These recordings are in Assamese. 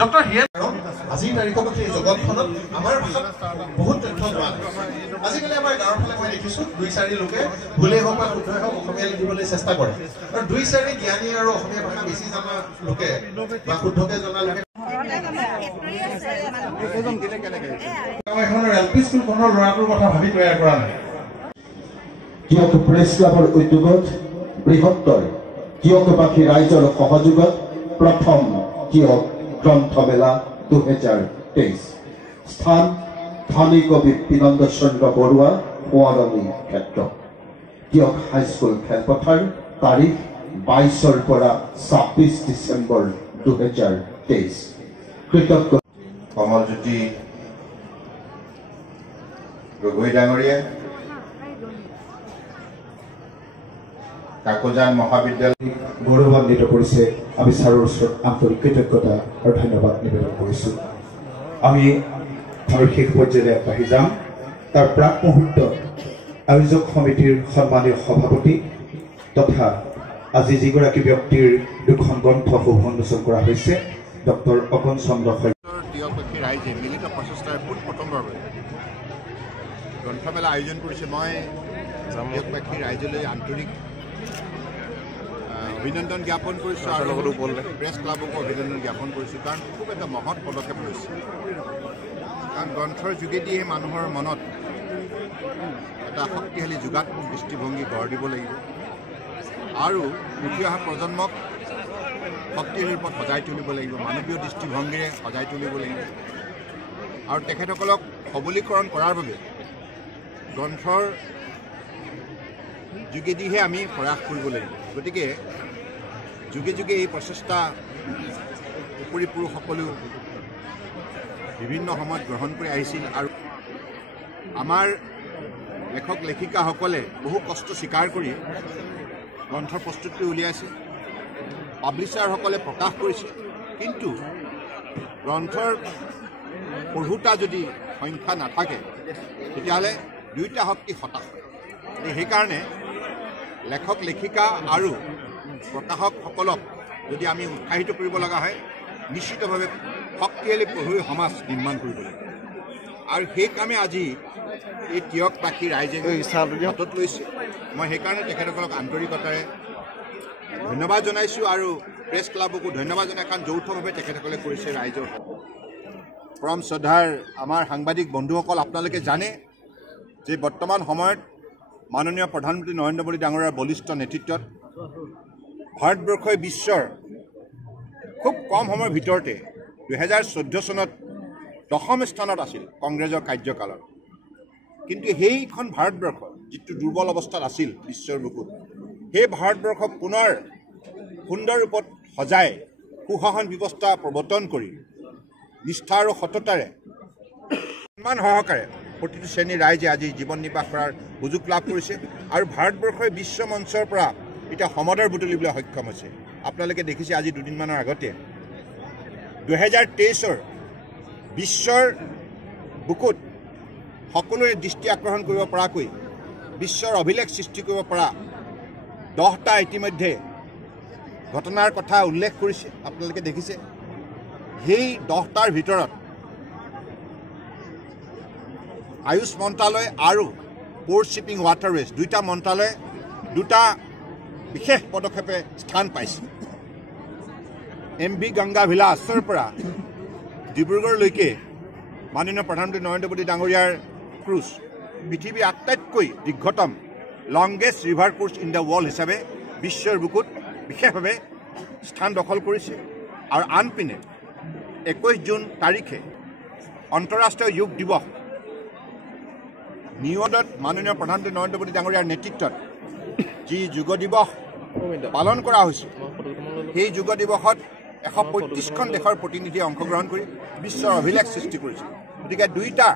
ডক্টৰ হিয়েন আজিৰ তাৰিখত এই জগতখনত আমাৰ ভাষাত বহুত তথ্য যোৱা আজিকালি আমাৰ গাঁৱৰ ফালে মই দেখিছোঁ 2-4 লোকে ভুলেই হওক বা শুদ্ধই হওক অসমীয়া লিখিবলৈ চেষ্টা কৰে আৰু 2-4 জ্ঞানী আৰু অসমীয়া ভাষা বেছি জনা লোকে বা শুদ্ধকে জনা লোকে এলপি স্কুলখনৰ ল'ৰাটোৰ কথা ভাবি তৈয়াৰ কৰা নাই কিয়ক প্ৰেছ ক্লাবৰ উদ্যোগত বৃহত্তৰ কিয়কবাসী ৰাইজৰ সহযোগত প্ৰথম কিয়ক গ্ৰন্থমেলা 2023 স্থান ধনী কবি বিনন্দ চন্দ্ৰ বৰুৱা সোঁৱৰণী ক্ষেত্ৰ কিয়ক হাইস্কুল খেলপথাৰ তাৰিখ 22ৰ পৰা 26 ডিচেম্বৰ 2023 কৃতজ্ঞ কমলজ্যোতি গগৈ ডাঙৰীয়া কাকোজান মহাবিদ্যালয় গৌৰৱান্বিত কৰিছে আমি ছাৰৰ ওচৰত আন্তৰিক কৃতজ্ঞতা আৰু ধন্যবাদ নিবেদন কৰিছোঁ আমি শেষ পৰ্যায়লৈ আগবাঢ়ি যাম তাৰ প্ৰাক মুহূৰ্তত আয়োজক সমিতিৰ সন্মানীয় সভাপতি তথা আজি যিগৰাকী ব্যক্তিৰ দুখন গ্ৰন্থ শুভ উন্মোচন কৰা হৈছে ডক্টৰ অকণ চন্দ্ৰ তিয়কবাসী ৰাইজে মিলিত প্ৰচেষ্টাৰে পোনপ্ৰথমবাৰ গ্ৰন্থমেলা আয়োজন কৰিছে মই তিয়কবাসী ৰাইজলৈ আন্তৰিক অভিনন্দন জ্ঞাপন কৰিছোঁ আৰু প্ৰেছ ক্লাবকো অভিনন্দন জ্ঞাপন কৰিছোঁ কাৰণ খুব এটা মহৎ পদক্ষেপ লৈছে কাৰণ গ্ৰন্থৰ যোগেদিয়ে মানুহৰ মনত এটা শক্তিশালী যোগাত্মক দৃষ্টিভংগী গঢ় দিব লাগিব আৰু উঠি অহা প্ৰজন্মক শক্তিশালী ৰূপত সজাই তুলিব লাগিব মানৱীয় দৃষ্টিভংগীৰে সজাই তুলিব লাগিব আৰু তেখেতসকলক সবলীকৰণ কৰাৰ বাবে গ্ৰন্থৰ যোগেদিহে আমি প্ৰয়াস কৰিব লাগিব গতিকে যুগে যুগে এই প্ৰচেষ্টা উপৰি পুৰুষসকলেও বিভিন্ন সময়ত গ্ৰহণ কৰি আহিছিল আৰু আমাৰ লেখক লেখিকাসকলে বহু কষ্ট স্বীকাৰ কৰি গ্ৰন্থৰ প্ৰস্তুতি উলিয়াইছে পাব্লিচাৰসকলে প্ৰকাশ কৰিছে কিন্তু গ্ৰন্থৰ পঢ়োতা যদি সংখ্যা নাথাকে তেতিয়াহ'লে দুয়োটা শক্তি হতাশ হয় সেইকাৰণে লেখক লেখিকা আৰু প্ৰকাশকসকলক যদি আমি উৎসাহিত কৰিব লগা হয় নিশ্চিতভাৱে শক্তিশালী পঢ়ুৱৈ সমাজ নিৰ্মাণ কৰিব লাগিব আৰু সেই কামে আজি এই তিয়কবাসী ৰাইজে হাতত লৈছে মই সেইকাৰণে তেখেতসকলক আন্তৰিকতাৰে ধন্যবাদ জনাইছোঁ আৰু প্ৰেছ ক্লাবকো ধন্যবাদ জনাই কাৰণ যৌথভাৱে তেখেতসকলে কৰিছে ৰাইজৰ পৰম শ্ৰদ্ধাৰ আমাৰ সাংবাদিক বন্ধুসকল আপোনালোকে জানে যে বৰ্তমান সময়ত মাননীয় প্ৰধানমন্ত্ৰী নৰেন্দ্ৰ মোদী ডাঙৰীয়াৰ বলিষ্ঠ নেতৃত্বত ভাৰতবৰ্ষই বিশ্বৰ খুব কম সময়ৰ ভিতৰতে 2014 চনত 10ম স্থানত আছিল কংগ্ৰেছৰ কাৰ্যকালত কিন্তু সেইখন ভাৰতবৰ্ষ যিটো দুৰ্বল অৱস্থাত আছিল বিশ্বৰ বুকুত সেই ভাৰতবৰ্ষক পুনৰ সুন্দৰ ৰূপত সজাই সুশাসন ব্যৱস্থা প্ৰৱৰ্তন কৰি নিষ্ঠা আৰু সততাৰে সন্মান সহকাৰে প্ৰতিটো শ্ৰেণীৰ ৰাইজে আজি জীৱন নিৰ্বাহ কৰাৰ সুযোগ লাভ কৰিছে আৰু ভাৰতবৰ্ষই বিশ্ব মঞ্চৰ পৰা এতিয়া সমদৰ বুটলিবলৈ সক্ষম হৈছে আপোনালোকে দেখিছে আজি দুদিনমানৰ আগতে 2023ৰ বিশ্বৰ বুকুত সকলোৰে দৃষ্টি আকৰ্ষণ কৰিব পৰাকৈ বিশ্বৰ অভিলেখ সৃষ্টি কৰিব পৰা 10টা ইতিমধ্যে ঘটনাৰ কথা উল্লেখ কৰিছে আপোনালোকে দেখিছে সেই 10টাৰ ভিতৰত আয়ুষ মন্ত্ৰালয় আৰু পোৰ্ট শ্বিপিং ৱাটাৰৱেজ দুটা মন্ত্ৰালয় দুটা বিশেষ পদক্ষেপে স্থান পাইছে MV গংগা ভিলাছৰ পৰা ডিব্ৰুগড়লৈকে মাননীয় প্ৰধানমন্ত্ৰী নৰেন্দ্ৰ মোদী ডাঙৰীয়াৰ ক্ৰুজ পৃথিৱীৰ আটাইতকৈ দীৰ্ঘতম longest river cruise in the world হিচাপে বিশ্বৰ বুকুত বিশেষভাৱে স্থান দখল কৰিছে আৰু আনপিনে 21 জুন তাৰিখে আন্তঃৰাষ্ট্ৰীয় যোগ দিৱস নিউয়ৰ্কত মাননীয় প্ৰধানমন্ত্ৰী নৰেন্দ্ৰ মোদী ডাঙৰীয়াৰ নেতৃত্বত যি যোগ দিৱস পালন কৰা হৈছে সেই যোগ দিৱসত 135খন দেশৰ প্ৰতিনিধিয়ে অংশগ্ৰহণ কৰি বিশ্বৰ অভিলেখ সৃষ্টি কৰিছে গতিকে দুইটা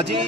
আজি